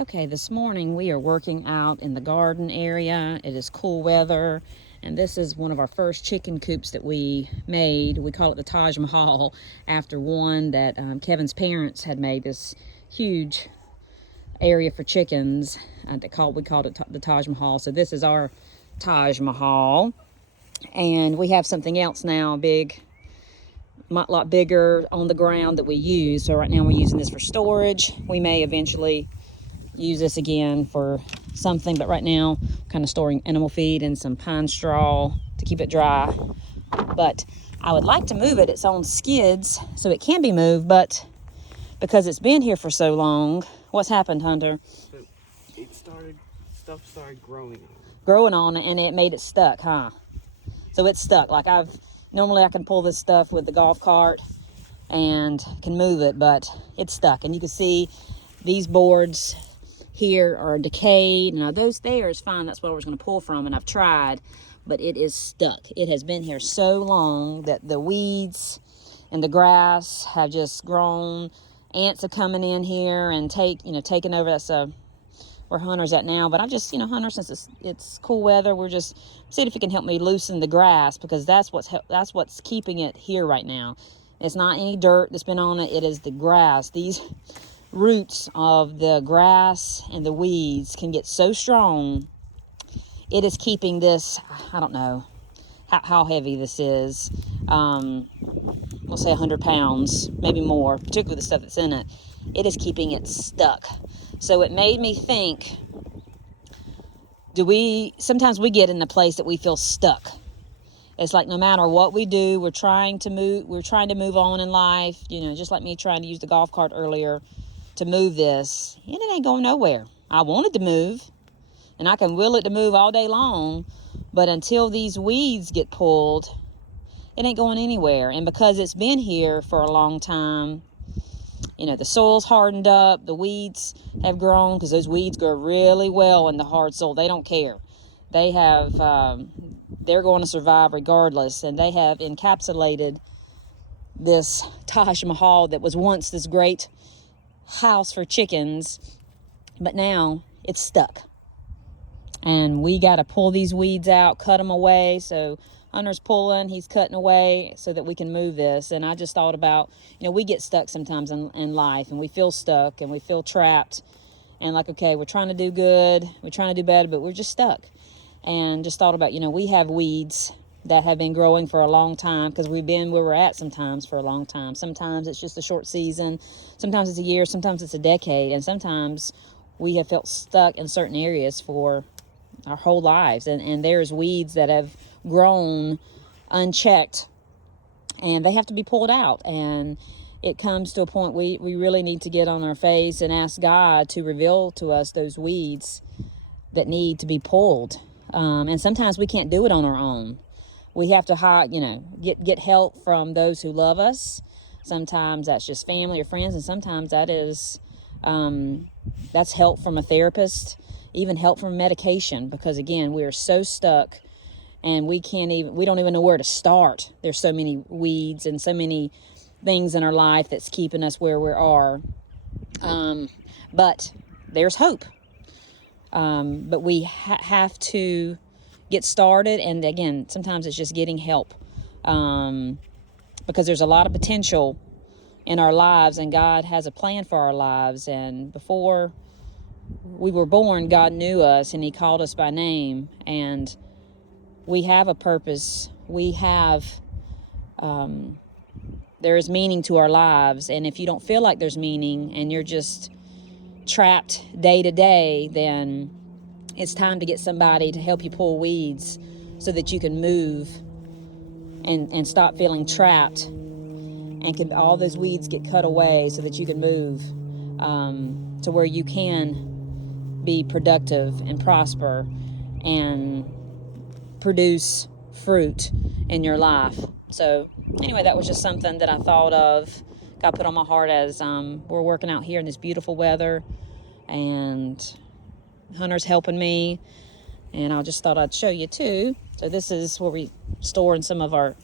Okay, this morning we are working out in the garden area. It is cool weather, and this is one of our first chicken coops that we made. We call it the Taj Mahal after one that Kevin's parents had made, this huge area for chickens. We called it the Taj Mahal. So this is our Taj Mahal, and we have something else now, a lot bigger on the ground that we use. So right now we're using this for storage. We may eventually use this again for something, but right now kind of storing animal feed and some pine straw to keep it dry. But I would like to move it. It's on skids, so it can be moved, but because it's been here for so long, what's happened, Hunter? Stuff started growing on it, and it made it stuck, huh? So it's stuck. Like normally I can pull this stuff with the golf cart and can move it, but it's stuck. And you can see these boards here are decayed. Now those there is fine, that's what I was going to pull from, and I've tried, but it is stuck. It has been here so long that the weeds and the grass have just grown. Ants are coming in here and taking over. That's where Hunter's at now, but I just, Hunter, since it's cool weather, we're just seeing if he can help me loosen the grass, because that's what's keeping it here right now. It's not any dirt that's been on it. It is the grass. These roots of the grass and the weeds can get so strong. It is keeping this, I don't know how heavy this is. We'll say 100 pounds, maybe more, particularly the stuff that's in it. It is keeping it stuck. So it made me think, sometimes we get in the place that we feel stuck. It's like no matter what we do, we're trying to move on in life, just like me trying to use the golf cart earlier to move this, and it ain't going nowhere. I wanted to move, and I can will it to move all day long, but until these weeds get pulled, it ain't going anywhere. And because it's been here for a long time, the soil's hardened up, the weeds have grown, because those weeds grow really well in the hard soil. They don't care. They're going to survive regardless, and they have encapsulated this Taj Mahal that was once this great house for chickens, but now it's stuck. And we got to pull these weeds out, cut them away. So Hunter's pulling, he's cutting away so that we can move this. And I just thought about, we get stuck sometimes in life, and we feel stuck and we feel trapped. And like, okay, we're trying to do good, we're trying to do better, but we're just stuck. And just thought about, we have weeds that have been growing for a long time, because we've been where we're at sometimes for a long time. Sometimes it's just a short season, sometimes it's a year, sometimes it's a decade, and sometimes we have felt stuck in certain areas for our whole lives. And there's weeds that have grown unchecked, and they have to be pulled out. And it comes to a point we really need to get on our face and ask God to reveal to us those weeds that need to be pulled. And sometimes we can't do it on our own. We have to get help from those who love us. Sometimes that's just family or friends, and sometimes that is that's help from a therapist, even help from medication, because again, we are so stuck and we don't even know where to start. There's so many weeds and so many things in our life that's keeping us where we are. But there's hope. But we have to get started, and again, sometimes it's just getting help, because there's a lot of potential in our lives, and God has a plan for our lives. And before we were born, God knew us, and He called us by name, and we have a purpose. We have there is meaning to our lives. And if you don't feel like there's meaning and you're just trapped day to day, then it's time to get somebody to help you pull weeds so that you can move and stop feeling trapped, and can all those weeds get cut away so that you can move to where you can be productive and prosper and produce fruit in your life. So anyway, that was just something that I thought of, God put on my heart as we're working out here in this beautiful weather, and Hunter's helping me, and I just thought I'd show you too. So this is where we store some of our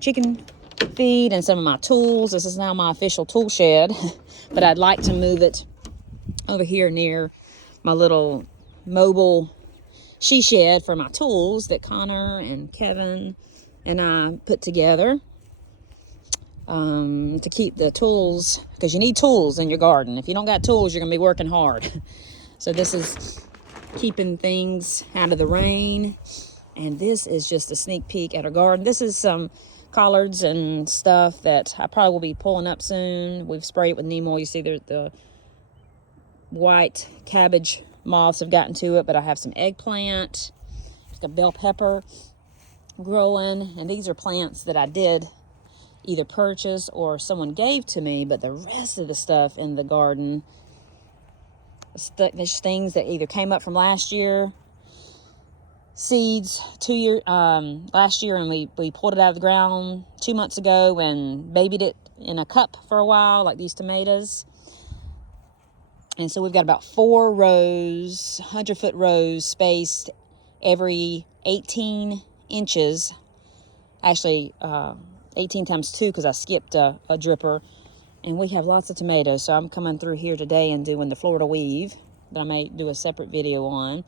chicken feed and some of my tools. This is now my official tool shed, but I'd like to move it over here near my little mobile she shed for my tools that Connor and Kevin and I put together to keep the tools, because you need tools in your garden. If you don't got tools, you're gonna be working hard. So this is keeping things out of the rain, and this is just a sneak peek at our garden. This is some collards and stuff that I probably will be pulling up soon. We've sprayed it with neem oil. You see the white cabbage moths have gotten to it, but I have some eggplant, a bell pepper growing, and these are plants that I did either purchase or someone gave to me, but the rest of the stuff in the garden, there's things that either came up from last year, seeds last year, and we pulled it out of the ground 2 months ago and babied it in a cup for a while, like these tomatoes. And so we've got about 4 rows, 100-foot rows, spaced every 18 inches. Actually, 18 times 2, because I skipped a dripper. And we have lots of tomatoes. So I'm coming through here today and doing the Florida weave that I may do a separate video on.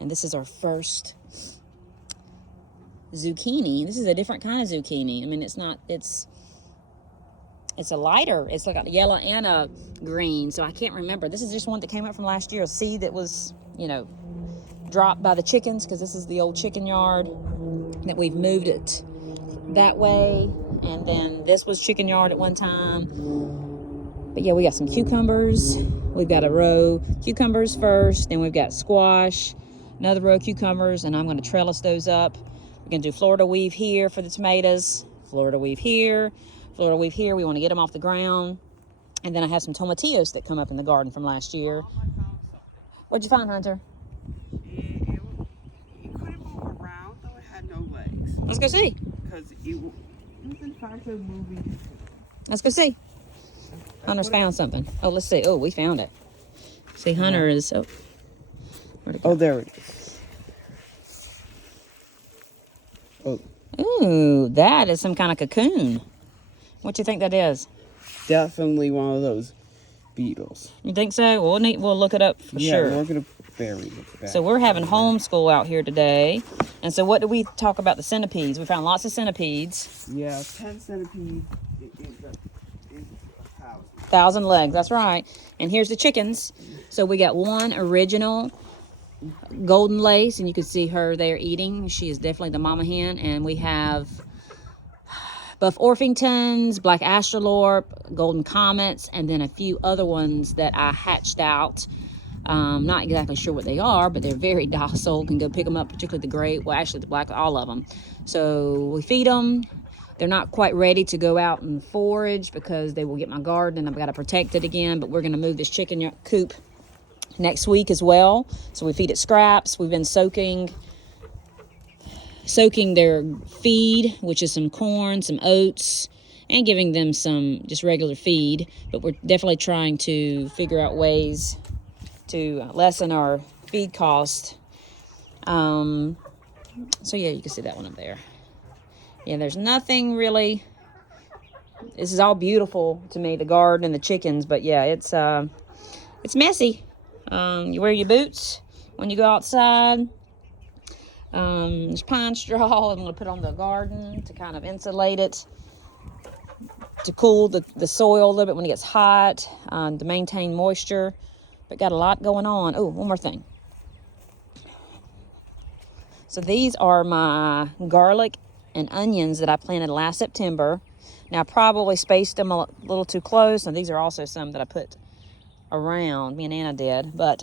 And this is our first zucchini. This is a different kind of zucchini. I mean, it's a lighter, it's like a yellow and a green, so I can't remember. This is just one that came up from last year, a seed that was, dropped by the chickens, because this is the old chicken yard that we've moved it that way. And then this was chicken yard at one time. But yeah, we got some cucumbers. We've got a row cucumbers first, then we've got squash, another row cucumbers, and I'm going to trellis those up. We're going to do Florida weave here for the tomatoes, Florida weave here, Florida weave here. We want to get them off the ground. And then I have some tomatillos that come up in the garden from last year. What'd you find, Hunter? It couldn't move around, though it had no legs. Let's go see. Because it was in fact a moving. Let's go see. Hunter's found something. Oh, let's see. Oh, we found it. See, Hunter is... Oh, where'd it go? Oh, there it is. Oh. Ooh, that is some kind of cocoon. What do you think that is? Definitely one of those beetles. You think so? We'll look it up for sure. Yeah, we're going to bury it. So we're having homeschool out here today. And so what did we talk about the centipedes? We found lots of centipedes. Yeah, 10 centipedes is 1,000 legs, that's right. And here's the chickens. So we got one original golden lace, and you can see her there eating. She is definitely the mama hen. And we have buff Orpingtons, black astrolorp, golden comets, and then a few other ones that I hatched out. Not exactly sure what they are, but they're very docile. Can go pick them up, particularly the gray, well, actually the black, all of them. So we feed them. They're not quite ready to go out and forage because they will get my garden and I've got to protect it again. But we're going to move this chicken coop next week as well. So we feed it scraps. We've been soaking their feed, which is some corn, some oats, and giving them some just regular feed. But we're definitely trying to figure out ways to lessen our feed cost. So yeah, you can see that one up there. Yeah, there's nothing really. This is all beautiful to me, the garden and the chickens, but yeah, it's messy. You wear your boots when you go outside. There's pine straw I'm going to put on the garden to kind of insulate it, to cool the soil a little bit when it gets hot, to maintain moisture. But got a lot going on. Oh, one more thing. So these are my garlic and onions that I planted last September. Now I probably spaced them a little too close, and these are also some that I put around, me and Anna did. But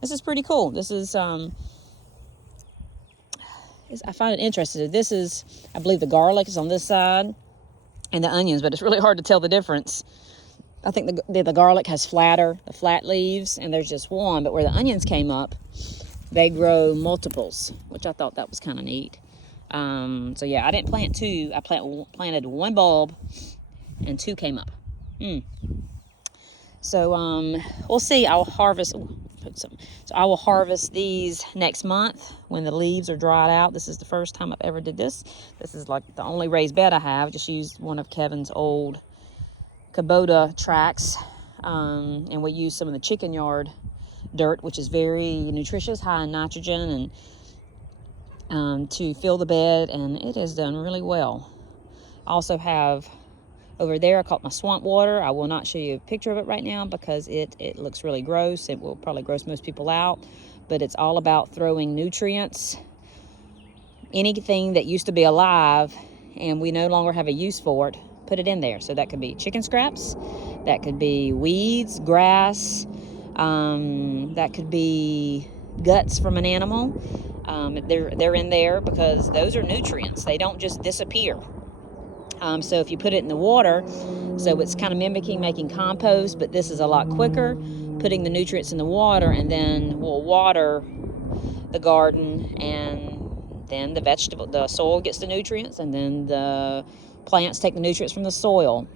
this is pretty cool. This is I find it interesting. This is, I believe the garlic is on this side and the onions, but it's really hard to tell the difference. I think the garlic has the flat leaves, and there's just one, but where the onions came up, they grow multiples, which I thought that was kind of neat. So yeah, I didn't plant 2. I planted 1 bulb and 2 came up. So we'll see. I'll harvest. So I will harvest these next month when the leaves are dried out. This is the first time I've ever did this. This is like the only raised bed I have. Just used one of Kevin's old Kubota tracks. and we use some of the chicken yard dirt, which is very nutritious, high in nitrogen, and to fill the bed, and it has done really well. I also have over there, I caught my swamp water. I will not show you a picture of it right now because it looks really gross. It will probably gross most people out, but it's all about throwing nutrients. Anything that used to be alive and we no longer have a use for it, put it in there. So that could be chicken scraps, that could be weeds, grass, that could be guts from an animal. They're in there because those are nutrients. They don't just disappear. So if you put it in the water, so it's kind of mimicking making compost, but this is a lot quicker, putting the nutrients in the water, and then we'll water the garden, and then the soil gets the nutrients, and then the plants take the nutrients from the soil.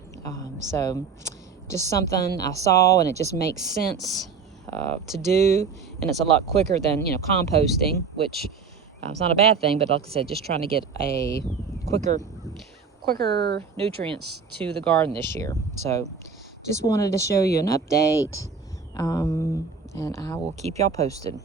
So just something I saw, and it just makes sense to do, and it's a lot quicker than composting, which it's not a bad thing, but like I said, just trying to get a quicker nutrients to the garden this year. So just wanted to show you an update, and I will keep y'all posted.